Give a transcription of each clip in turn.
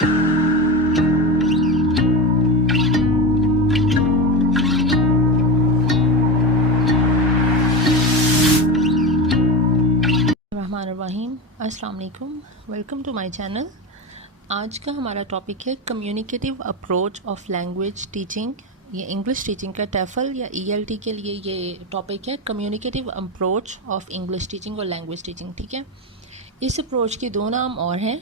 अस्सलाम वालेकुम, welcome to my channel. आज का हमारा टॉपिक है communicative approach of language teaching. ये इंग्लिश टीचिंग का टेफल या ईएलटी के लिए ये टॉपिक है, communicative approach of English teaching और लैंग्वेज टीचिंग। ठीक है, इस अप्रोच के दो नाम और हैं,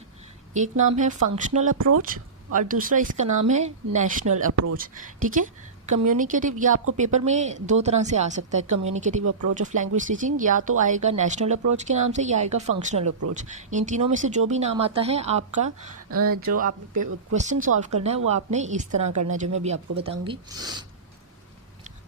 एक नाम है फंक्शनल अप्रोच और दूसरा इसका नाम है नेशनल अप्रोच। ठीक है, कम्युनिकेटिव या आपको पेपर में दो तरह से आ सकता है, communicative approach of language teaching या तो आएगा नेशनल अप्रोच के नाम से या आएगा फंक्शनल अप्रोच। इन तीनों में से जो भी नाम आता है, आपका जो आप क्वेश्चन सॉल्व करना है वो आपने इस तरह करना है, जो मैं भी आपको बताऊंगी।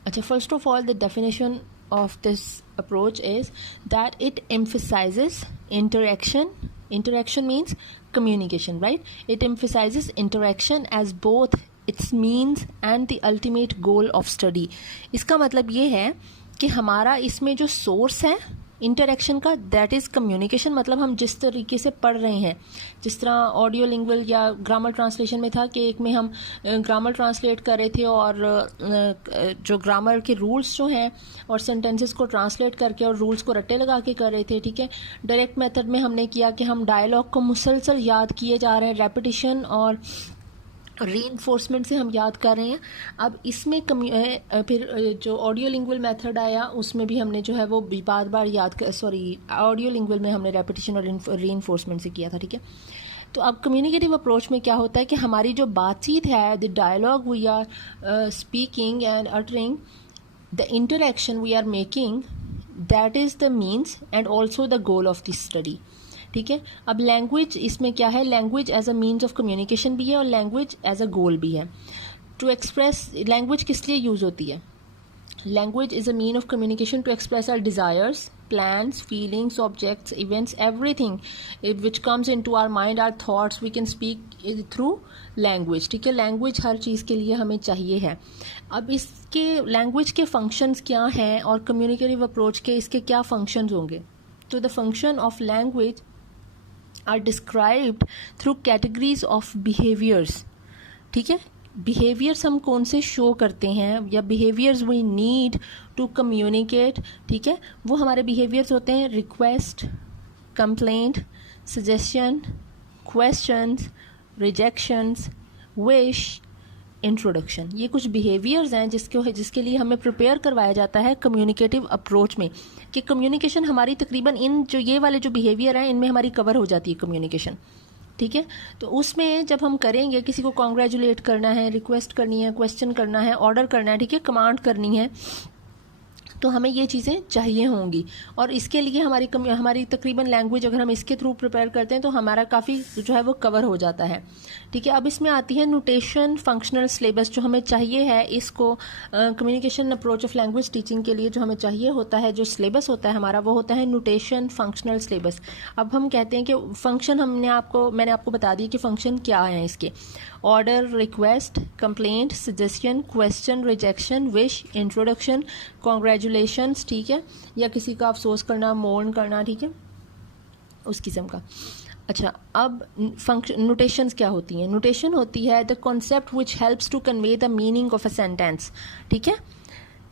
अच्छा, first of all the definition of this approach is that it emphasizes interaction. Interaction means communication, right? It emphasizes interaction as both its means and the ultimate goal of study. इसका मतलब ये है कि हमारा इसमें जो सोर्स है interaction का, दैट इज़ कम्युनिकेशन। मतलब हम जिस तरीके से पढ़ रहे हैं, जिस तरह ऑडियो लिंग्वल या ग्रामर ट्रांसलेशन में था कि एक में हम ग्रामर ट्रांसलेट कर रहे थे और जो ग्रामर के रूल्स जो हैं और सेंटेंसेस को ट्रांसलेट करके और रूल्स को रट्टे लगा के कर रहे थे। ठीक है, डायरेक्ट मेथड में हमने किया कि हम डायलॉग को मुसलसल याद किए जा रहे हैं, रेपिटिशन और रीइंफोर्समेंट से हम याद कर रहे हैं। अब इसमें फिर जो ऑडियो लिंग्वल मेथड आया उसमें भी हमने जो है वो बार बार ऑडियो लिंग्वल में हमने रेपिटिशन और रीइंफोर्समेंट से किया था। ठीक है, तो अब कम्युनिकेटिव अप्रोच में क्या होता है कि हमारी जो बातचीत है, the dialogue we are speaking and uttering, the interaction we are making, that is the means and also the goal of this study. ठीक है, अब लैंग्वेज इसमें क्या है, language as a means of communication भी है और लैंग्वेज एज अ गोल भी है। टू एक्सप्रेस, लैंग्वेज किस लिए यूज़ होती है? Language is a mean of communication to express our desires, plans, feelings, objects, events, everything which comes into our mind, our thoughts, we can speak through language. ठीक है, language हर चीज़ के लिए हमें चाहिए है। अब इसके लैंग्वेज के फंक्शंस क्या हैं और कम्युनिकेटिव अप्रोच के इसके क्या फंक्शंस होंगे? तो the function of language are described through categories of behaviors. ठीक है, behaviors हम कौन से शो करते हैं या behaviors we need to communicate, ठीक है, वो हमारे behaviors होते हैं request, complaint, suggestion, questions, rejections, wish, introduction. ये कुछ बिहेवियर्स हैं जिसके लिए हमें प्रिपेयर करवाया जाता है कम्युनिकेटिव अप्रोच में, कि कम्युनिकेशन हमारी तकरीबन इन जो ये वाले जो बिहेवियर हैं इनमें हमारी कवर हो जाती है कम्युनिकेशन। ठीक है, तो उसमें जब हम करेंगे, किसी को कॉन्ग्रेचुलेट करना है, रिक्वेस्ट करनी है, क्वेश्चन करना है, ऑर्डर करना है, ठीक है, कमांड करनी है, तो हमें ये चीज़ें चाहिए होंगी। और इसके लिए हमारी तकरीबन लैंग्वेज अगर हम इसके थ्रू प्रिपेयर करते हैं तो हमारा काफ़ी जो है वो कवर हो जाता है। ठीक है, अब इसमें आती है नोटेशन, फंक्शनल सिलेबस जो हमें चाहिए है। इसको communication approach of language teaching के लिए जो हमें चाहिए होता है, जो सिलेबस होता है हमारा, वो होता है नोटेशन, फंक्शनल सिलेबस। अब हम कहते हैं कि फंक्शन मैंने आपको बता दिया कि फंक्शन क्या है इसके: order, request, complaint, suggestion, question, rejection, wish, introduction, congratulations, ठीक है, या किसी का अफसोस करना, मोर्न करना, ठीक है, उस किस्म का। अच्छा, अब फंक्शन नोटेशंस क्या होती हैं? नोटेशन होती है the concept which helps to convey the meaning of a sentence. ठीक है,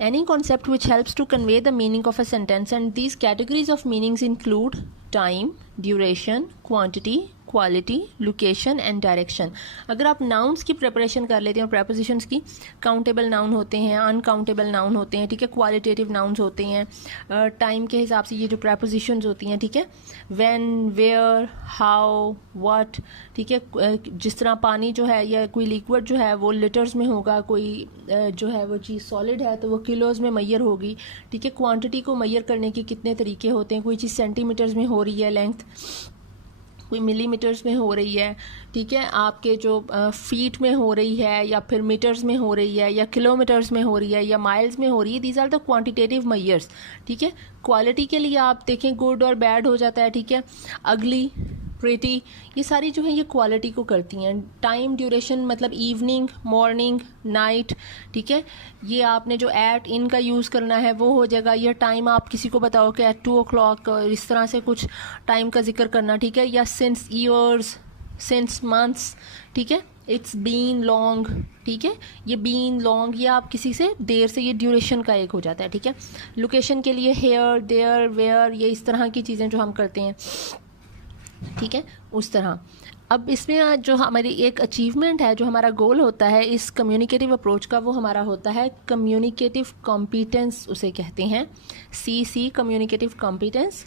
any concept which helps to convey the meaning of a sentence, and these categories of meanings include time, duration, quantity, quality, location and direction. अगर आप nouns की preparation कर लेते हैं, prepositions की, countable noun होते हैं, अनकाउंटेबल नाउन होते हैं, ठीक है, क्वालिटेटिव नाउन्स होते हैं, टाइम के हिसाब से ये जो प्रेपोजिशंस होती हैं, ठीक है, व्हेन, वेयर, हाउ, व्हाट, ठीक है, जिस तरह पानी जो है या कोई लिक्विड जो है वो लीटर्स में होगा, कोई जो है वो चीज़ सॉलिड है तो वो किलोज़ में मैयर होगी। ठीक है, क्वांटिटी को मैयर करने के कितने तरीके होते हैं, कोई चीज़ सेंटीमीटर्स में हो रही है लेंथ, कोई मिलीमीटर्स में हो रही है, ठीक है, आपके जो फीट में हो रही है या फिर मीटर्स में हो रही है या किलोमीटर्स में हो रही है या माइल्स में हो रही है, these are the quantitative measures. ठीक है, क्वालिटी के लिए आप देखें गुड और बैड हो जाता है, ठीक है, अगली, प्रिटी, ये सारी जो है ये क्वालिटी को करती हैं। टाइम, ड्यूरेशन मतलब इवनिंग, मॉर्निंग, नाइट, ठीक है, ये आपने जो एट, इन का यूज़ करना है वो हो जाएगा। या टाइम आप किसी को बताओ कि एट 2 o'clock, इस तरह से कुछ टाइम का जिक्र करना, ठीक है, या सिंस ईयर्स, सिंस मंथ्स, ठीक है, इट्स बीन लॉन्ग, ठीक है, ये बीन लॉन्ग या आप किसी से देर से, ये ड्यूरेशन का एक हो जाता है, ठीक है। लोकेशन के लिए हेयर, देयर, वेयर, ये इस तरह की चीज़ें जो हम करते हैं, ठीक है, उस तरह। अब इसमें जो हमारी एक अचीवमेंट है, जो हमारा गोल होता है इस कम्युनिकेटिव अप्रोच का, वो हमारा होता है कम्युनिकेटिव कॉम्पिटेंस, उसे कहते हैं CC, communicative competence.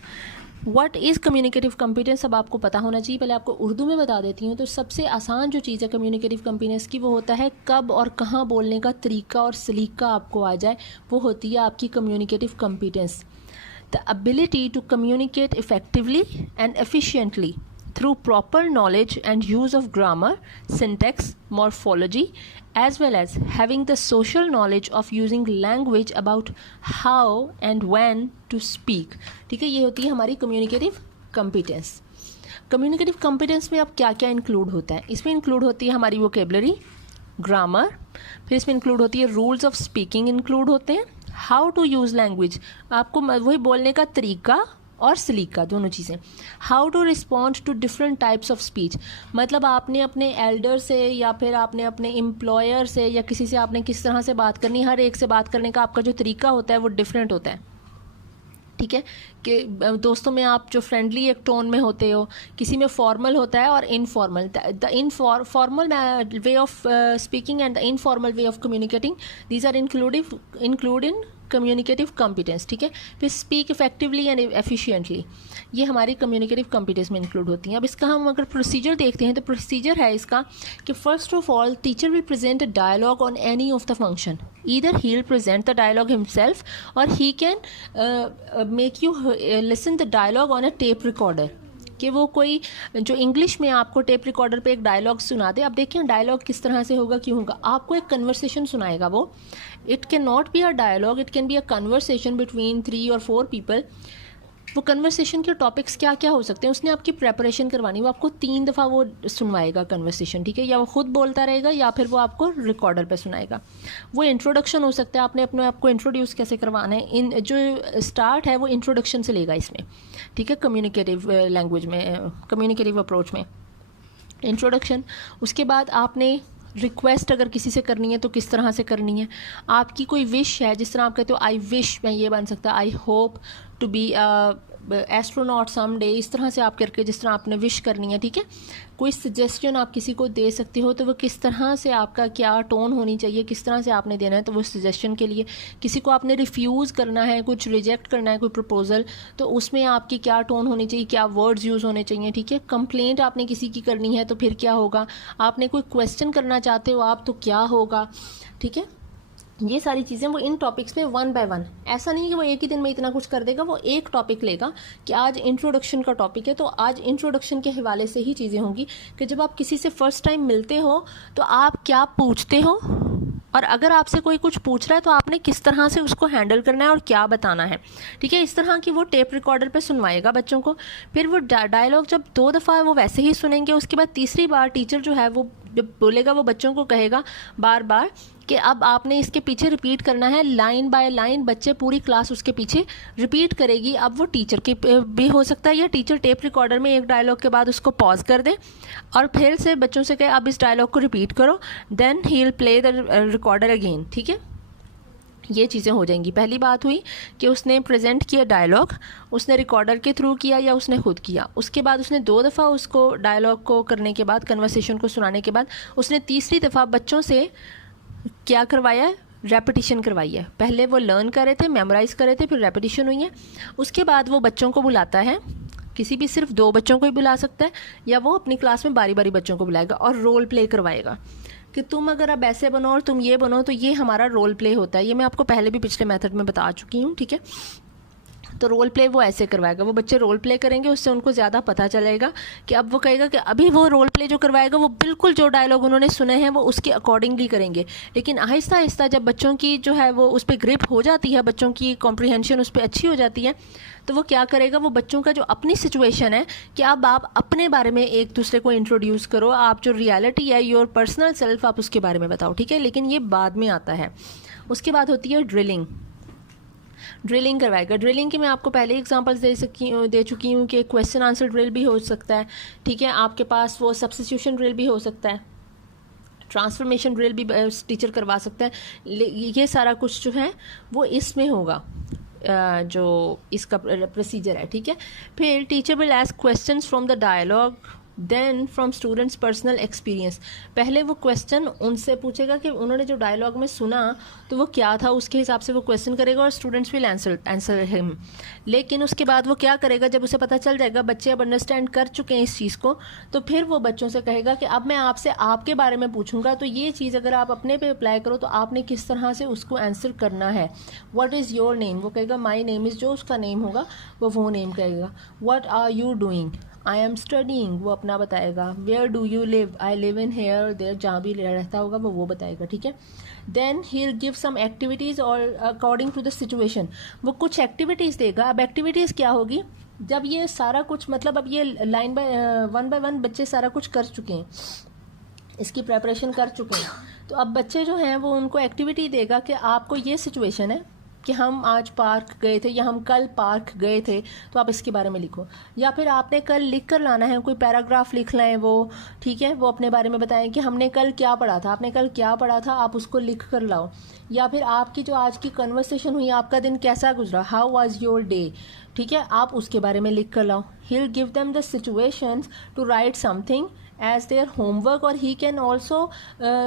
What is communicative competence, अब आपको पता होना चाहिए। पहले आपको उर्दू में बता देती हूँ। तो सबसे आसान जो चीज़ है कम्युनिकेटिव कॉम्पिटेंस की, वो होता है कब और कहाँ बोलने का तरीका और सलीका आपको आ जाए, वो होती है आपकी communicative competence. The ability to communicate effectively and efficiently through proper knowledge and use of grammar, syntax, morphology, as well as having the social knowledge of using language about how and when to speak। ठीक है, ये होती है हमारी communicative competence. Communicative competence में अब क्या क्या इंक्लूड होता है? इसमें इंक्लूड होती है हमारी वोकेबलरी, ग्रामर, फिर इसमें इंक्लूड होती है रूल्स ऑफ स्पीकिंग, इंक्लूड होते हैं हाउ टू यूज़ लैंग्वेज, आपको वही बोलने का तरीका और सलीका, दोनों चीज़ें। How to respond to different types of speech, मतलब आपने अपने एल्डर से या फिर आपने अपने एम्प्लॉयर से या किसी से आपने किस तरह से बात करनी, हर एक से बात करने का आपका जो तरीका होता है वो डिफरेंट होता है, ठीक है। कि दोस्तों में आप जो फ्रेंडली एक टोन में होते हो, किसी में फॉर्मल होता है और informal. The formal way of speaking and the informal way of communicating, these are include in communicative competence, ठीक है। फिर स्पीक इफेक्टिवली एंड एफिशिएंटली, ये हमारी कम्युनिकेटिव कॉम्पिटेंस में इंक्लूड होती हैं। अब इसका हम अगर प्रोसीजर देखते हैं तो प्रोसीजर है इसका कि first of all teacher will present a dialogue on any of the function, either he will present the dialogue himself और he can make you listen the dialogue on a tape recorder, कि वो कोई जो English में आपको tape recorder पे एक dialogue सुना दे। अब देखिए डायलॉग किस तरह से होगा, क्यों होगा, आपको एक कन्वर्सेशन सुनाएगा वो। It can not be a dialogue, it can be a conversation between 3 और 4 पीपल। वो कन्वर्सेशन के टॉपिक्स क्या क्या हो सकते हैं, उसने आपकी प्रेपरेशन करवानी, वो आपको 3 दफ़ा वो सुनवाएगा कन्वर्सेशन, ठीक है, या वो खुद बोलता रहेगा या फिर वो आपको रिकॉर्डर पे सुनाएगा। वो इंट्रोडक्शन हो सकता है, आपने अपने आप को इंट्रोड्यूस कैसे करवाना है, इन जो स्टार्ट है वो इंट्रोडक्शन से लेगा इसमें, ठीक है, कम्युनिकेटिव लैंग्वेज में, कम्युनिकेटिव अप्रोच में इंट्रोडक्शन। उसके बाद आपने रिक्वेस्ट अगर किसी से करनी है तो किस तरह से करनी है, आपकी कोई विश है, जिस तरह आप कहते हो आई विश मैं ये बन सकता, I hope to be astronaut someday, इस तरह से आप करके जिस तरह आपने विश करनी है, ठीक है। कोई सजेशन आप किसी को दे सकते हो, तो वो किस तरह से आपका क्या टोन होनी चाहिए, किस तरह से आपने देना है, तो वो सजेशन के लिए। किसी को आपने रिफ्यूज़ करना है, कुछ रिजेक्ट करना है कोई प्रपोजल, तो उसमें आपकी क्या टोन होनी चाहिए, क्या वर्ड्स यूज़ होने चाहिए, ठीक है। कंप्लेंट आपने किसी की करनी है तो फिर क्या होगा, आपने कोई क्वेश्चन करना चाहते हो आप तो क्या होगा, ठीक है। ये सारी चीज़ें वो इन टॉपिक्स में 1 बाय 1, ऐसा नहीं कि वो एक ही दिन में इतना कुछ कर देगा, वो एक टॉपिक लेगा कि आज इंट्रोडक्शन का टॉपिक है, तो आज इंट्रोडक्शन के हवाले से ही चीज़ें होंगी कि जब आप किसी से फर्स्ट टाइम मिलते हो तो आप क्या पूछते हो, और अगर आपसे कोई कुछ पूछ रहा है तो आपने किस तरह से उसको हैंडल करना है और क्या बताना है, ठीक है। इस तरह की वो टेप रिकॉर्डर पे सुनवाएगा बच्चों को। फिर वो डायलॉग जब 2 दफ़ा वो वैसे ही सुनेंगे, उसके बाद तीसरी बार टीचर जो है वो जब बोलेगा वो बच्चों को कहेगा बार बार कि अब आपने इसके पीछे रिपीट करना है, लाइन बाय लाइन, बच्चे पूरी क्लास उसके पीछे रिपीट करेगी। अब वो टीचर के भी हो सकता है या टीचर टेप रिकॉर्डर में एक डायलॉग के बाद उसको पॉज कर दे और फिर से बच्चों से कहे अब इस डायलॉग को रिपीट करो, then he will play the recorder again, ठीक है। ये चीज़ें हो जाएंगी। पहली बात हुई कि उसने प्रेजेंट किया डायलॉग, उसने रिकॉर्डर के थ्रू किया या उसने खुद किया। उसके बाद उसने 2 दफ़ा उसको डायलॉग को करने के बाद, कन्वर्सेशन को सुनाने के बाद, उसने तीसरी दफ़ा बच्चों से क्या करवाया है, रेपिटिशन करवाई है। पहले वो लर्न कर रहे थे, मेमोराइज़ कर रहे थे, फिर रेपिटिशन हुई है। उसके बाद वो बच्चों को बुलाता है, किसी भी सिर्फ 2 बच्चों को ही बुला सकता है या वो अपनी क्लास में बारी बारी बच्चों को बुलाएगा और रोल प्ले करवाएगा कि तुम अगर अब ऐसे बनो और तुम ये बनो, तो ये हमारा रोल प्ले होता है। ये मैं आपको पहले भी पिछले मेथड में बता चुकी हूँ, ठीक है। तो रोल प्ले वो ऐसे करवाएगा, वो बच्चे रोल प्ले करेंगे, उससे उनको ज़्यादा पता चलेगा कि अब वो कहेगा कि अभी वो रोल प्ले जो करवाएगा वो बिल्कुल जो डायलॉग उन्होंने सुने हैं वो उसके अकॉर्डिंगली करेंगे। लेकिन आहिस्ता आहिस्ता जब बच्चों की जो है वो उस पर ग्रिप हो जाती है, बच्चों की कॉम्प्रिहेंशन उस पर अच्छी हो जाती है, तो वो क्या करेगा, वो बच्चों का जो अपनी सिचुएशन है कि अब आप अपने बारे में एक दूसरे को इंट्रोड्यूस करो, आप जो रियलिटी है, योर पर्सनल सेल्फ, आप उसके बारे में बताओ, ठीक है। लेकिन ये बाद में आता है। उसके बाद होती है ड्रिलिंग। ड्रिलिंग करवाएगा। ड्रिलिंग की मैं आपको पहले एग्जांपल्स दे चुकी हूँ कि क्वेश्चन आंसर ड्रिल भी हो सकता है, ठीक है। आपके पास वो सब्स्टिट्यूशन ड्रिल भी हो सकता है, ट्रांसफॉर्मेशन ड्रिल भी टीचर करवा सकता है। ये सारा कुछ जो है वो इसमें होगा, जो इसका प्रोसीजर है, ठीक है। फिर teacher will ask questions from the dialogue, then from students personal experience. पहले वो क्वेश्चन उनसे पूछेगा कि उन्होंने जो डायलॉग में सुना तो वो क्या था, उसके हिसाब से वो क्वेश्चन करेगा और स्टूडेंट्स विल आंसर हिम। लेकिन उसके बाद वो क्या करेगा, जब उसे पता चल जाएगा बच्चे अब अंडरस्टैंड कर चुके हैं इस चीज़ को, तो फिर वो बच्चों से कहेगा कि अब मैं आपसे आपके बारे में पूछूंगा, तो ये चीज़ अगर आप अपने पे अप्लाई करो तो आपने किस तरह से उसको आंसर करना है। व्हाट इज़ योर नेम, वो कहेगा माई नेम इज़, जो उसका नेम होगा वो नेम कहेगा। What are you doing, I am studying, वो अपना बताएगा। Where do you live, I live in here there, जहाँ भी रहता होगा वो बताएगा, ठीक है। Then he will give some activities और अकॉर्डिंग टू द सिचुएशन, वो कुछ एक्टिविटीज़ देगा। अब एक्टिविटीज़ क्या होगी, जब ये सारा कुछ मतलब अब ये लाइन बाय वन बच्चे सारा कुछ कर चुके हैं, इसकी प्रेपरेशन कर चुके हैं, तो अब बच्चे जो हैं वो उनको एक्टिविटी देगा कि आपको ये सिचुएशन है कि हम आज पार्क गए थे या हम कल पार्क गए थे, तो आप इसके बारे में लिखो। या फिर आपने कल लिख कर लाना है, कोई पैराग्राफ लिख लाएं वो, ठीक है, वो अपने बारे में बताएं कि हमने कल क्या पढ़ा था, आपने कल क्या पढ़ा था, आप उसको लिख कर लाओ। या फिर आपकी जो आज की कन्वर्सेशन हुई, आपका दिन कैसा गुजरा, हाउ वाज योर डे, ठीक है, आप उसके बारे में लिख कर लाओ। He will give them the situations to write something as their homework, or he can also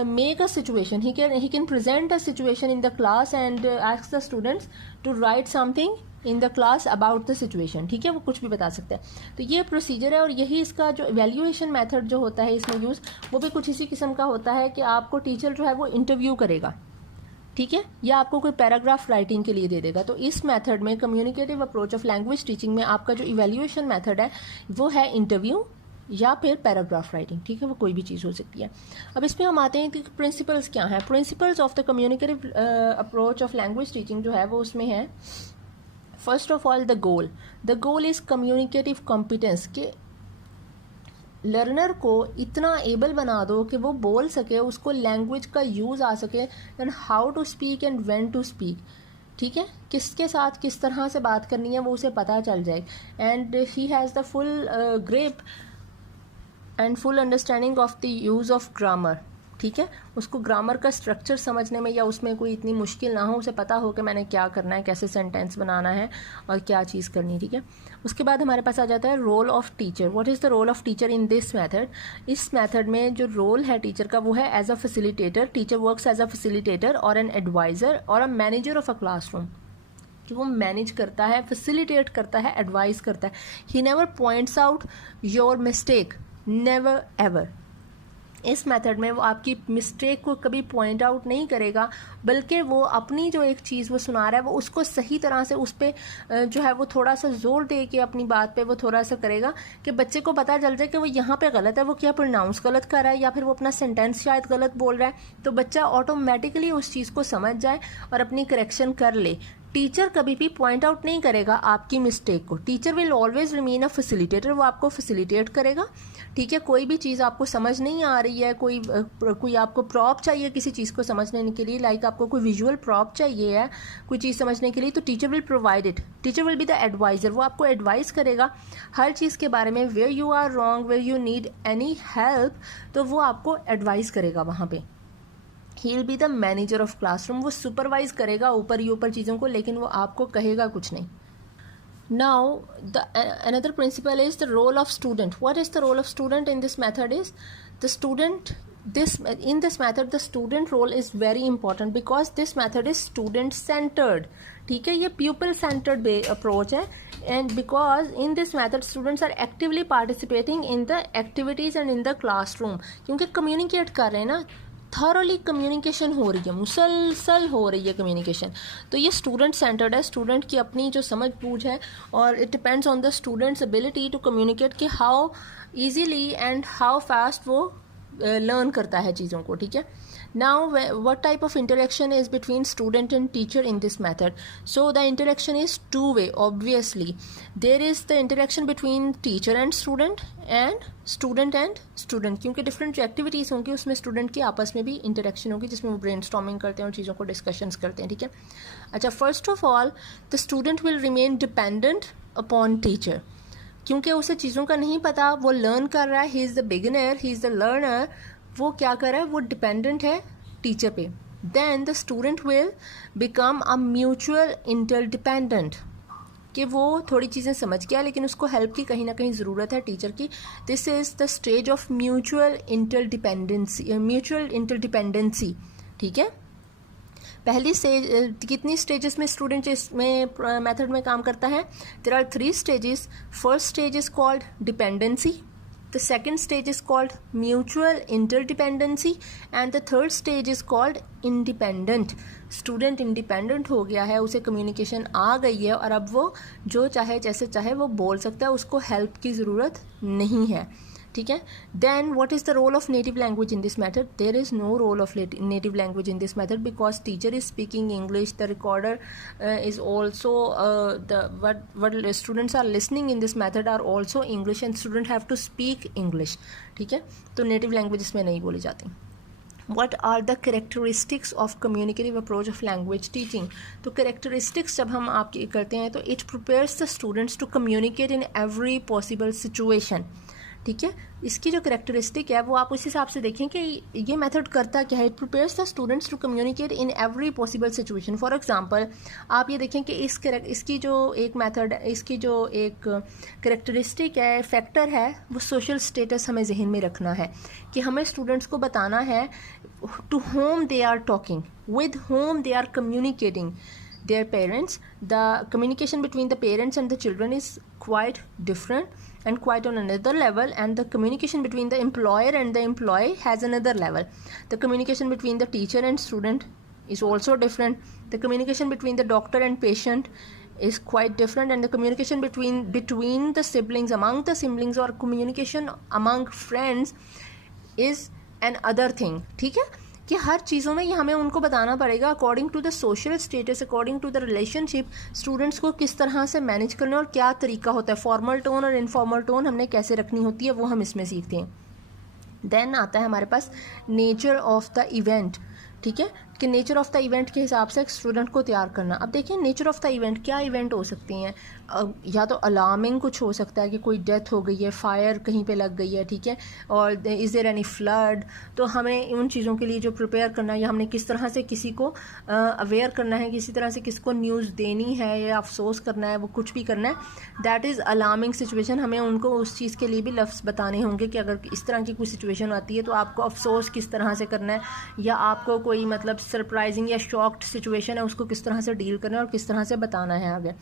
make a situation, he can present a situation in the class and ask the students to write something in the class about the situation, ठीक है, वो कुछ भी बता सकते हैं। तो ये प्रोसीजर है और यही इसका जो इवेल्युएशन मेथड जो होता है इसमें यूज़, वो भी कुछ इसी किस्म का होता है कि आपको टीचर जो है वो इंटरव्यू करेगा, ठीक है, या आपको कोई पैराग्राफ राइटिंग के लिए दे देगा। तो इस मेथड में, communicative approach of language teaching में, आपका जो इवेल्युएशन मेथड है वो है इंटरव्यू या फिर पैराग्राफ राइटिंग, ठीक है, वो कोई भी चीज़ हो सकती है। अब इसमें हम आते हैं कि प्रिंसिपल्स क्या हैं। Principles of the communicative approach of language teaching जो है वो उसमें है, first of all the goal is communicative competence, के लर्नर को इतना एबल बना दो कि वो बोल सके, उसको लैंग्वेज का यूज़ आ सके, and how to speak and when to speak, ठीक है, किसके साथ किस तरह से बात करनी है वो उसे पता चल जाए। And he has the full grip and full understanding of the use of grammar, ठीक है, उसको ग्रामर का स्ट्रक्चर समझने में या उसमें कोई इतनी मुश्किल ना हो, उसे पता हो कि मैंने क्या करना है, कैसे सेंटेंस बनाना है और क्या चीज़ करनी है, ठीक है। उसके बाद हमारे पास आ जाता है role of teacher. What is the role of teacher in this method. इस मेथड में जो रोल है टीचर का वो है as a facilitator. Teacher works as a facilitator और एन एडवाइज़र और a manager of a classroom, कि वो मैनेज करता है, फैसिलिटेट करता है, एडवाइस करता है। He never points out your mistake, never ever. इस मेथड में वो आपकी मिस्टेक को कभी पॉइंट आउट नहीं करेगा, बल्कि वो अपनी जो एक चीज़ वो सुना रहा है वो उसको सही तरह से उस पर जो है वो थोड़ा सा जोर दे के अपनी बात पे वो थोड़ा सा करेगा कि बच्चे को पता चल जाए कि वो यहाँ पे गलत है, वो क्या प्रोनाउंस गलत कर रहा है या फिर वो अपना सेंटेंस शायद गलत बोल रहा है, तो बच्चा ऑटोमेटिकली उस चीज़ को समझ जाए और अपनी करेक्शन कर ले। टीचर कभी भी पॉइंट आउट नहीं करेगा आपकी मिस्टेक को। Teacher will always remain a facilitator, वो आपको फैसिलिटेट करेगा, ठीक है। कोई भी चीज़ आपको समझ नहीं आ रही है, कोई आपको प्रॉप चाहिए किसी चीज़ को समझने के लिए, लाइक आपको कोई विजुअल प्रॉप चाहिए है कोई चीज़ समझने के लिए, तो teacher will provide it. Teacher will be the advisor, वो आपको एडवाइस करेगा हर चीज़ के बारे में। Where you are wrong, where you need any help, तो वो आपको एडवाइस करेगा वहाँ पर। He will be the manager of classroom, वो सुपरवाइज करेगा ऊपर ही ऊपर चीज़ों को, लेकिन वो आपको कहेगा कुछ नहीं। Now the another principle is the role of student. What is the role of student in this method is the student, in this method the student role is very important because this method is student centered, ठीक है, ये pupil centered approach है, and because in this method students are actively participating in the activities and in the classroom, क्योंकि communicate कर रहे हैं ना, thoroughly communication हो रही है, मुसलसल हो रही है कम्युनिकेशन, तो ये स्टूडेंट सेंटर्ड है। स्टूडेंट की अपनी जो समझ बूझ है और it depends on the students ability to communicate कि how easily and how fast वो लर्न करता है चीज़ों को, ठीक है. Now, what type of interaction is between student and teacher in this method? So the interaction is two-way. Obviously, there is the interaction between teacher and student and student, क्योंकि different activities होंगी उसमें student की आपस में भी interaction होगी जिसमें वो brainstorming करते हैं और चीज़ों को discussions करते हैं, ठीक है. अच्छा, first of all, the student will remain dependent upon teacher, क्योंकि उसे चीज़ों का नहीं पता, वो learn कर रहा है, he is the beginner, he is the learner, वो क्या कर रहा है, वो डिपेंडेंट है टीचर पे. Then the student will become a mutual interdependent, कि वो थोड़ी चीज़ें समझ गया लेकिन उसको हेल्प की कहीं ना कहीं ज़रूरत है टीचर की. This is the stage of mutual interdependency, ठीक है. पहली स्टेज, कितनी स्टेजेस में स्टूडेंट इसमें मेथड में काम करता है? There are 3 stages. First stage is called dependency, the second stage is called mutual interdependency and the third stage is called independent. Student independent हो गया है, उसे कम्युनिकेशन आ गई है और अब वो जो चाहे जैसे चाहे वो बोल सकता है, उसको हेल्प की ज़रूरत नहीं है, ठीक है. Then what is the role of native language in this method? There is no role of native language in this method because teacher is speaking English, the recorder is also what students are listening in this method are also English and student have to speak English, ठीक है. तो native language इसमें नहीं बोली जाती. What are the characteristics of communicative approach of language teaching? तो characteristics जब हम आपकी करते हैं तो it prepares the students to communicate in every possible situation, ठीक है. इसकी जो करेक्टरिस्टिक है वो आप उस हिसाब से देखें कि ये मेथड करता क्या है. It prepares the students to communicate in every possible situation. For example, आप ये देखें कि इसकी जो एक मेथड, इसकी जो एक करेक्टरिस्टिक है, फैक्टर है, वो सोशल स्टेटस हमें जहन में रखना है कि हमें स्टूडेंट्स को बताना है to whom they are talking, with whom they are communicating, their parents. The communication between the parents and the children is quite different and quite on another level, and the communication between the employer and the employee has another level. The communication between the teacher and student is also different. The communication between the doctor and patient is quite different, and the communication between the siblings, among the siblings, or communication among friends is an other thing, ठीक है. कि हर चीज़ों में ये हमें उनको बताना पड़ेगा according to the social status, according to the relationship, students को किस तरह से मैनेज करना और क्या तरीका होता है, फॉर्मल टोन और इनफॉर्मल टोन हमने कैसे रखनी होती है, वो हम इसमें सीखते हैं. देन आता है हमारे पास नेचर ऑफ द इवेंट, ठीक है, कि नेचर ऑफ द इवेंट के हिसाब से एक स्टूडेंट को तैयार करना. अब देखिए नेचर ऑफ द इवेंट, क्या इवेंट हो सकती हैं? या तो अलार्मिंग कुछ हो सकता है कि कोई डेथ हो गई है, फायर कहीं पे लग गई है, ठीक है, और इज़ देयर एनी फ्लड. तो हमें उन चीज़ों के लिए जो प्रिपेयर करना है, या हमने किस तरह से किसी को अवेयर करना है, किसी तरह से किसको न्यूज़ देनी है या अफसोस करना है, वो कुछ भी करना है, दैट इज़ अलार्मिंग सिचुएशन. हमें उनको उस चीज़ के लिए भी लफ्ज़ बताने होंगे कि अगर इस तरह की कोई सिचुएशन आती है तो आपको अफसोस किस तरह से करना है, या आपको कोई मतलब सरप्राइजिंग या शॉक्ड सिचुएशन है उसको किस तरह से डील करना है और किस तरह से बताना है आगे.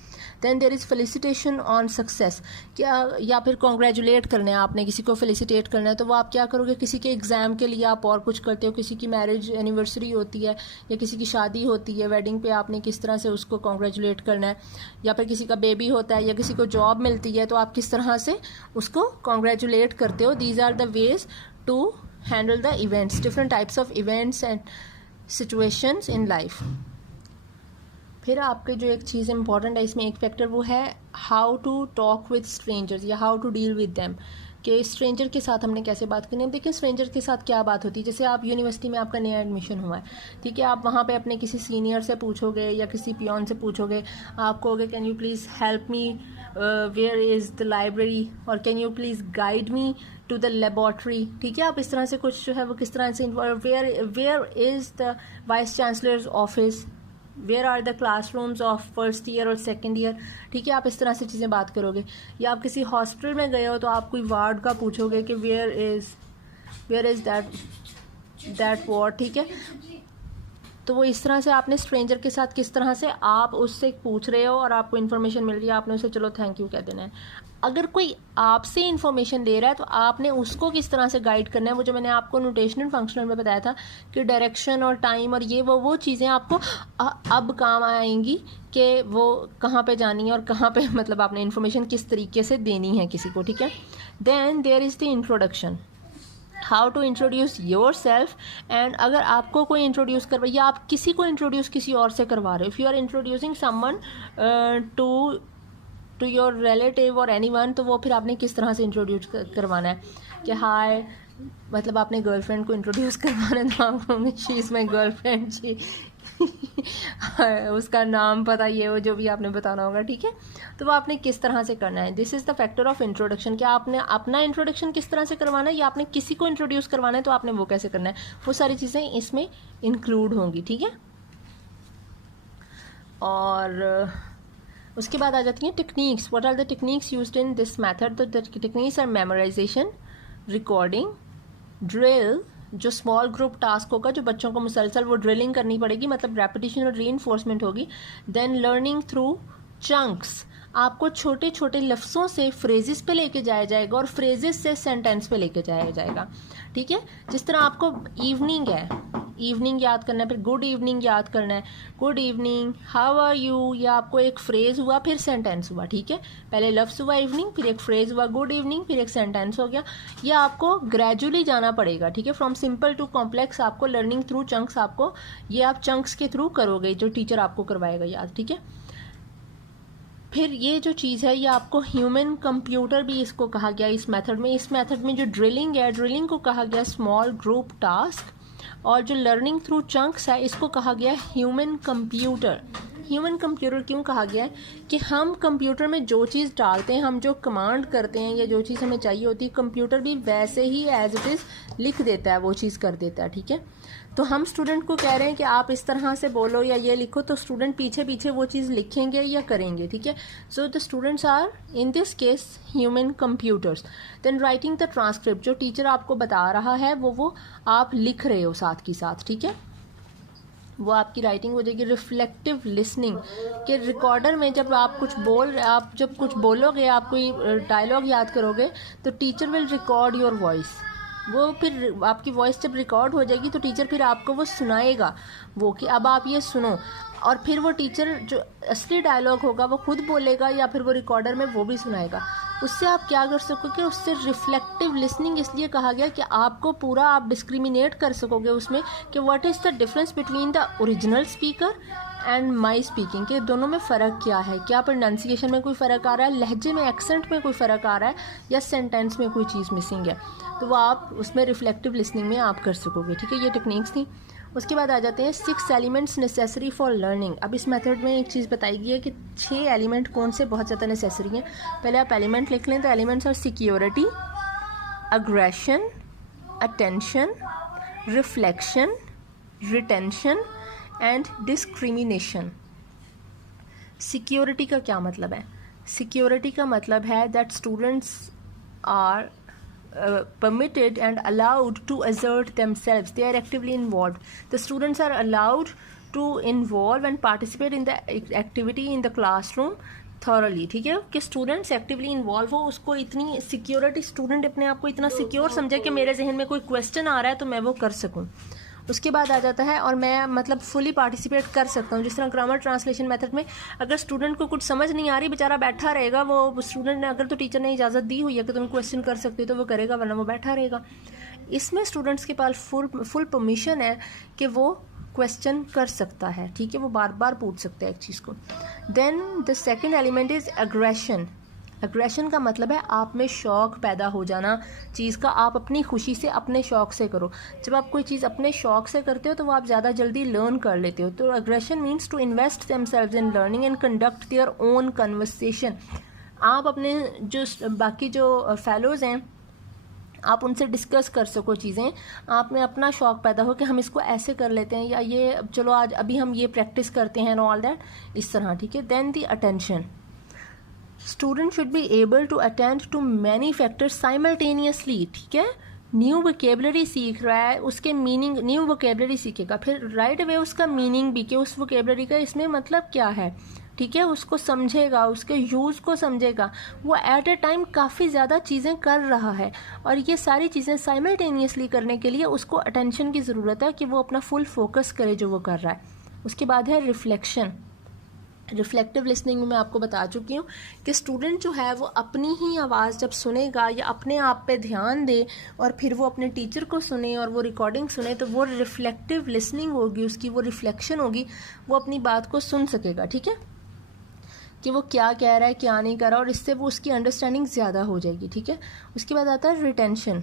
Then there is felicitation on success, क्या या फिर कॉन्ग्रेचुलेट करना है, आपने किसी को फेलिसिटेट करना है, तो वो आप क्या करोगे, किसी के एग्ज़ाम के लिए आप और कुछ करते हो, किसी की मैरिज एनिवर्सरी होती है या किसी की शादी होती है, वेडिंग पे आपने किस तरह से उसको कॉन्ग्रेचुलेट करना है, या फिर किसी का बेबी होता है या किसी को जॉब मिलती है तो आप किस तरह से उसको कॉन्ग्रेचुलेट करते हो. These are the ways to handle the events, different types of events and situations in life. फिर आपके जो एक चीज़ इंपॉर्टेंट है इसमें, एक फैक्टर वो है how to talk with strangers या how to deal with them, कि स्ट्रेंजर के साथ हमने कैसे बात करनी है. देखिए स्ट्रेंजर के साथ क्या बात होती है, जैसे आप यूनिवर्सिटी में आपका नया एडमिशन हुआ है, ठीक है, आप वहाँ पे अपने किसी सीनियर से पूछोगे या किसी पियोन से पूछोगे, आप कहोगे can you please help me, where is the library, और can you please guide me to the laboratory, ठीक है. आप इस तरह से कुछ जो है वो किस तरह से, where is the vice chancellor's office, where are the classrooms of first year और सेकेंड ईयर, ठीक है. आप इस तरह से चीज़ें बात करोगे. या आप किसी हॉस्पिटल में गए हो तो आप कोई वार्ड का पूछोगे कि वेयर इज़ दैट वार्ड, ठीक है. तो वो इस तरह से आपने स्ट्रेंजर के साथ किस तरह से आप उससे पूछ रहे हो और आपको इन्फॉर्मेशन मिल रही है, आपने उसे चलो थैंक यू कह देना है. अगर कोई आपसे इन्फॉर्मेशन ले रहा है तो आपने उसको किस तरह से गाइड करना है, वो जो मैंने आपको नोटेशनल फंक्शनल में बताया था कि डायरेक्शन और टाइम और ये वो चीज़ें आपको अब काम आएंगी कि वो कहाँ पे जानी है और कहाँ पे मतलब आपने इन्फॉर्मेशन किस तरीके से देनी है किसी को, ठीक है. Then there is the introduction. How to introduce yourself, and अगर आपको कोई इंट्रोड्यूस करवा या आप किसी को इंट्रोड्यूस किसी और से करवा रहे हो, if you are introducing someone to your relative और एनीवन, तो वो फिर आपने किस तरह से इंट्रोड्यूस करवाना है कि हाय, मतलब आपने गर्लफ्रेंड को इंट्रोड्यूस करवाना है तो आप कहोगे शी इज़ माई गर्लफ्रेंड जी उसका नाम पता ये वो जो भी आपने बताना होगा, ठीक है। तो वो आपने किस तरह से करना है, this is the factor of introduction. क्या आपने अपना इंट्रोडक्शन किस तरह से करवाना है या आपने किसी को इंट्रोड्यूस करवाना है तो आपने वो कैसे करना है, वो सारी चीज़ें इसमें इंक्लूड होंगी, ठीक है। और उसके बाद आ जाती हैं techniques. What are the techniques used in this method? तो the techniques are memorisation, recording, drill, जो स्मॉल ग्रुप टास्क होगा, जो बच्चों को मुसलसल वो ड्रिलिंग करनी पड़ेगी, मतलब रेपिटेशन और रीइंफोर्समेंट होगी। देन लर्निंग थ्रू चंक्स, आपको छोटे छोटे लफ्ज़ों से फ्रेजेस पे लेके जाया जाएगा और फ्रेजेस से सेंटेंस पे लेके जाया जाएगा, ठीक है। जिस तरह आपको इवनिंग है, इवनिंग याद करना है, फिर गुड इवनिंग याद करना है, good evening, how are you, या आपको एक फ्रेज़ हुआ फिर सेंटेंस हुआ, ठीक है। पहले लफ्ज़ हुआ इवनिंग, फिर एक फ्रेज़ हुआ गुड इवनिंग, फिर एक सेंटेंस हो गया। यह आपको ग्रेजुअली जाना पड़ेगा, ठीक है, फ्रॉम सिंपल टू कॉम्प्लेक्स। आपको लर्निंग थ्रू चंक्स, आपको ये आप चंक्स के थ्रू करोगे, जो टीचर आपको करवाएगा याद, ठीक है। फिर ये जो चीज़ है ये आपको ह्यूमन कंप्यूटर भी इसको कहा गया इस मेथड में। इस मेथड में जो ड्रिलिंग है, ड्रिलिंग को कहा गया स्मॉल ग्रुप टास्क, और जो लर्निंग थ्रू चंक्स है इसको कहा गया ह्यूमन कंप्यूटर। ह्यूमन कंप्यूटर क्यों कहा गया है कि हम कंप्यूटर में जो चीज़ डालते हैं, हम जो कमांड करते हैं या जो चीज़ हमें चाहिए होती है, कंप्यूटर भी वैसे ही एज इट इज़ लिख देता है, वो चीज़ कर देता है, ठीक है। तो हम स्टूडेंट को कह रहे हैं कि आप इस तरह से बोलो या ये लिखो, तो स्टूडेंट पीछे पीछे वो चीज़ लिखेंगे या करेंगे, ठीक है। So the students are in this case human computers. Then writing the transcript, जो टीचर आपको बता रहा है वो आप लिख रहे हो साथ की साथ, ठीक है, वो आपकी राइटिंग हो जाएगी। रिफ्लेक्टिव लिसनिंग, के रिकॉर्डर में जब आप कुछ बोलोगे, आप कोई डायलॉग याद करोगे, तो teacher will record your voice. वो फिर आपकी वॉइस जब रिकॉर्ड हो जाएगी तो टीचर फिर आपको वो सुनाएगा, वो कि अब आप ये सुनो, और फिर वो टीचर जो असली डायलॉग होगा वो खुद बोलेगा या फिर वो रिकॉर्डर में वो भी सुनाएगा। उससे आप क्या कर सकोगे, उससे रिफ्लेक्टिव लिसनिंग इसलिए कहा गया कि आपको पूरा आप डिस्क्रिमिनेट कर सकोगे उसमें कि what is the difference between the original speaker and my speaking, के दोनों में फ़र्क क्या है, क्या प्रोनाउंसिएशन में कोई फ़र्क आ रहा है, लहजे में, एक्सेंट में कोई फ़र्क आ रहा है, या सेंटेंस में कोई चीज़ मिसिंग है, तो वो आप उसमें रिफ्लेक्टिव लिसनिंग में आप कर सकोगे, ठीक है। ये टेक्निक्स थी। उसके बाद आ जाते हैं 6 एलिमेंट्स नेसेसरी फॉर लर्निंग। अब इस मेथड में एक चीज़ बताई गई है कि 6 एलिमेंट कौन से बहुत ज़्यादा नेसेसरी हैं। पहले आप एलिमेंट लिख लें, तो elements are security, aggression, attention, reflection, retention and discrimination. Security का क्या मतलब है? सिक्योरिटी का मतलब है that students are permitted and allowed to assert themselves, they are actively involved, the students are allowed to involve and participate in the activity in the classroom thoroughly, ठीक है, कि स्टूडेंट्स एक्टिवली इन्वॉल्व हो, उसको इतनी security, student अपने आप को इतना सिक्योर समझे कि मेरे जहन में कोई क्वेश्चन आ रहा है तो मैं वो कर सकूं। उसके बाद आ जाता है और मैं मतलब फुली पार्टिसिपेट कर सकता हूँ। जिस तरह ग्रामर ट्रांसलेशन मेथड में अगर स्टूडेंट को कुछ समझ नहीं आ रही, बेचारा बैठा रहेगा, वो स्टूडेंट ने अगर तो टीचर ने इजाज़त दी हुई है कि तुम क्वेश्चन कर सकते हो तो वो करेगा, वरना वो बैठा रहेगा। इसमें स्टूडेंट्स के पास फुल परमिशन है कि वो क्वेश्चन कर सकता है, ठीक है, वो बार बार पूछ सकता है एक चीज़ को। Then the second element is aggression. Aggression का मतलब है आप में शौक़ पैदा हो जाना चीज़ का, आप अपनी खुशी से, अपने शौक़ से करो। जब आप कोई चीज़ अपने शौक़ से करते हो तो वो आप ज़्यादा जल्दी लर्न कर लेते हो। तो aggression means to invest themselves in learning and conduct their own conversation. आप अपने जो बाकी जो फेलोज़ हैं, आप उनसे डिस्कस कर सको चीज़ें, आप में अपना शौक़ पैदा हो कि हम इसको ऐसे कर लेते हैं, या ये चलो आज अभी हम ये प्रैक्टिस करते हैं, ऑल दैट, इस तरह, ठीक है। Then the attention, student should be able to attend to many factors simultaneously, ठीक है। न्यू वोकेबलरी सीख रहा है, उसके मीनिंग, न्यू वोकेबलरी सीखेगा, फिर राइट अवे उसका मीनिंग भी कि उस वोकेबलरी का इसमें मतलब क्या है, ठीक है, उसको समझेगा, उसके यूज़ को समझेगा। वो एट ए टाइम काफ़ी ज़्यादा चीज़ें कर रहा है और ये सारी चीज़ें साइमल्टेनियसली करने के लिए उसको अटेंशन की ज़रूरत है कि वो अपना फुल फोकस करे जो वो कर रहा है। उसके बाद है रिफ्लेक्शन। रिफ्लेक्टिव लिसनिंग में मैं आपको बता चुकी हूँ कि स्टूडेंट जो है वो अपनी ही आवाज़ जब सुनेगा या अपने आप पे ध्यान दे और फिर वो अपने टीचर को सुने और वो रिकॉर्डिंग सुने, तो वो रिफ्लेक्टिव लिसनिंग होगी, उसकी वो रिफ्लेक्शन होगी, वो अपनी बात को सुन सकेगा, ठीक है, कि वो क्या कह रहा है क्या नहीं कर रहा, और इससे वो उसकी अंडरस्टैंडिंग ज़्यादा हो जाएगी, ठीक है। उसके बाद आता है रिटेंशन।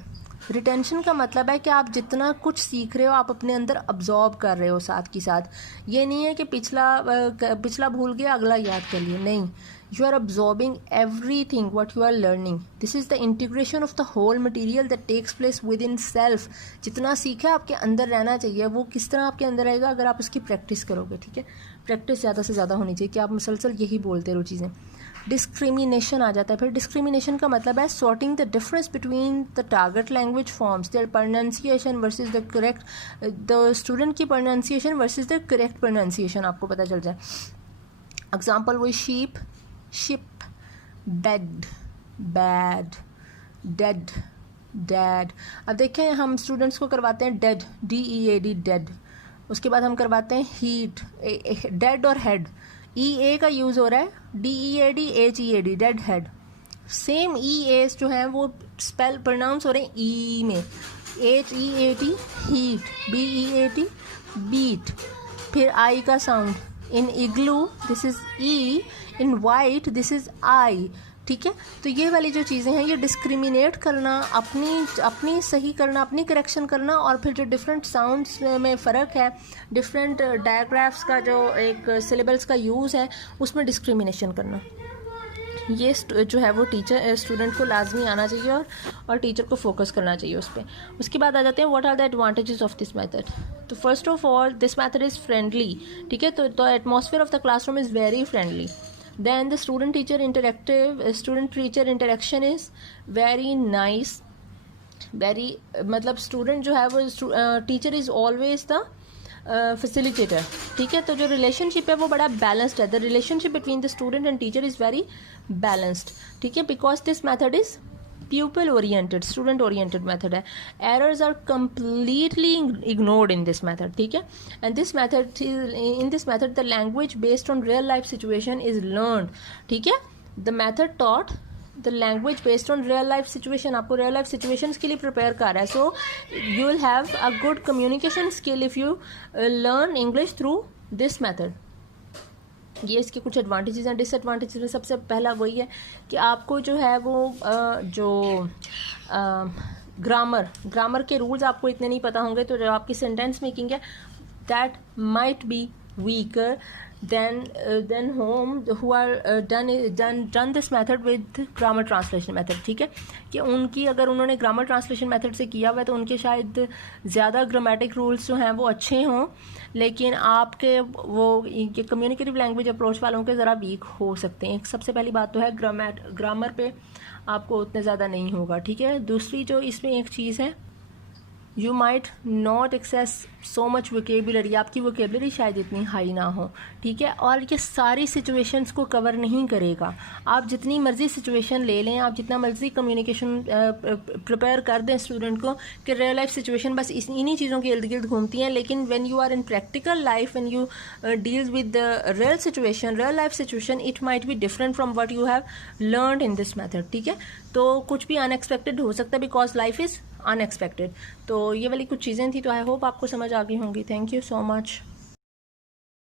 रिटेंशन का मतलब है कि आप जितना कुछ सीख रहे हो आप अपने अंदर अब्जॉर्ब कर रहे हो साथ की साथ। ये नहीं है कि पिछला भूल गया अगला याद कर लिया, नहीं, you are absorbing everything what you are learning. This is the integration of the whole material that takes place within self. जितना सीखा आपके अंदर रहना चाहिए, वो किस तरह आपके अंदर रहेगा अगर आप उसकी प्रैक्टिस करोगे, ठीक है। प्रैक्टिस ज़्यादा से ज़्यादा होनी चाहिए कि आप मुसलसल यही बोलते रहो चीज़ें। डिस्क्रिमिनेशन आ जाता है फिर। डिस्क्रिमिनेशन का मतलब है sorting the difference between the target language forms, their pronunciation versus the correct, the student की pronunciation versus the correct pronunciation आपको पता चल जाए। एग्जांपल वही sheep, ship, bed, bad, dead, dad. अब देखें हम स्टूडेंट्स को करवाते हैं डेड, DEAD, डेड। उसके बाद हम करवाते हैं हीट, डेड और हेड, EA का यूज़ हो रहा है, DEAD, HEAD, dead head. Same EAs जो हैं वो स्पेल प्रोनाउंस हो रहे हैं E में, HEAT, हीट, BEAT, बीट। फिर I का sound, in igloo this is E, in white this is I, ठीक है। तो ये वाली जो चीज़ें हैं, ये डिस्क्रिमिनेट करना, अपनी सही करना, अपनी करेक्शन करना, और फिर जो डिफरेंट साउंड्स में फ़र्क है, डिफरेंट डायग्राफ्स का जो एक सिलेबल्स का यूज़ है, उसमें डिस्क्रिमिनेशन करना, ये जो है वो टीचर स्टूडेंट को लाजमी आना चाहिए और टीचर को फोकस करना चाहिए उस पर। उसके बाद आ जाते हैं what are the advantages of this method. तो first of all this method is friendly, ठीक है। तो atmosphere of the classroom is very friendly. Then the student teacher interaction is very nice, very मतलब स्टूडेंट जो है वो teacher is always the facilitator, ठीक है। तो जो रिलेशनशिप है वो बड़ा बैलेंस्ड है। The relationship between the student and teacher is very balanced, ठीक है, because this method is pupil oriented, student oriented method है। errors are completely ignored in this method, ठीक है। and in this method the language based on real life situation is learned, ठीक है। the method taught the language based on real life situation, आपको real life situations के लिए prepare कर रहा है। so you will have a good communication skill if you learn English through this method। ये इसके कुछ एडवांटेजेस हैं। डिसएडवांटेजेस में सबसे पहला वही है कि आपको जो है वो ग्रामर के रूल्स आपको इतने नहीं पता होंगे, तो जो आपकी सेंटेंस मेकिंग है that might be weaker than whom who are done this method with grammar translation method, ठीक है। कि उनकी अगर उन्होंने ग्रामर ट्रांसलेशन मेथड से किया हुआ है तो उनके शायद ज़्यादा ग्रामेटिक रूल्स जो हैं वो अच्छे हों, लेकिन आपके वो ये कम्युनिकेटिव लैंग्वेज अप्रोच वालों के ज़रा वीक हो सकते हैं। सबसे पहली बात तो है ग्रामर पे आपको उतने ज़्यादा नहीं होगा, ठीक है। दूसरी जो इसमें एक चीज़ है, you might not access so much vocabulary, आपकी वोकेबुलरी शायद इतनी हाई ना हो, ठीक है। और ये सारी सिचुएशंस को कवर नहीं करेगा। आप जितनी मर्जी सिचुएशन ले लें, आप जितना मर्जी कम्युनिकेशन प्रिपेयर कर दें स्टूडेंट को कि रियल लाइफ सिचुएशन बस इन्हीं चीज़ों के इर्द गिर्द घूमती हैं, लेकिन when you are in practical life, when you deal with the real life situation, it might be different from what you have learned in this method, ठीक है। तो कुछ भी अनएक्सपेक्टेड हो सकता है, बिकॉज लाइफ इज़ अनएक्सपेक्टेड। तो ये वाली कुछ चीज़ें थी, तो आई होप आपको समझ आ गई होंगी। Thank you so much.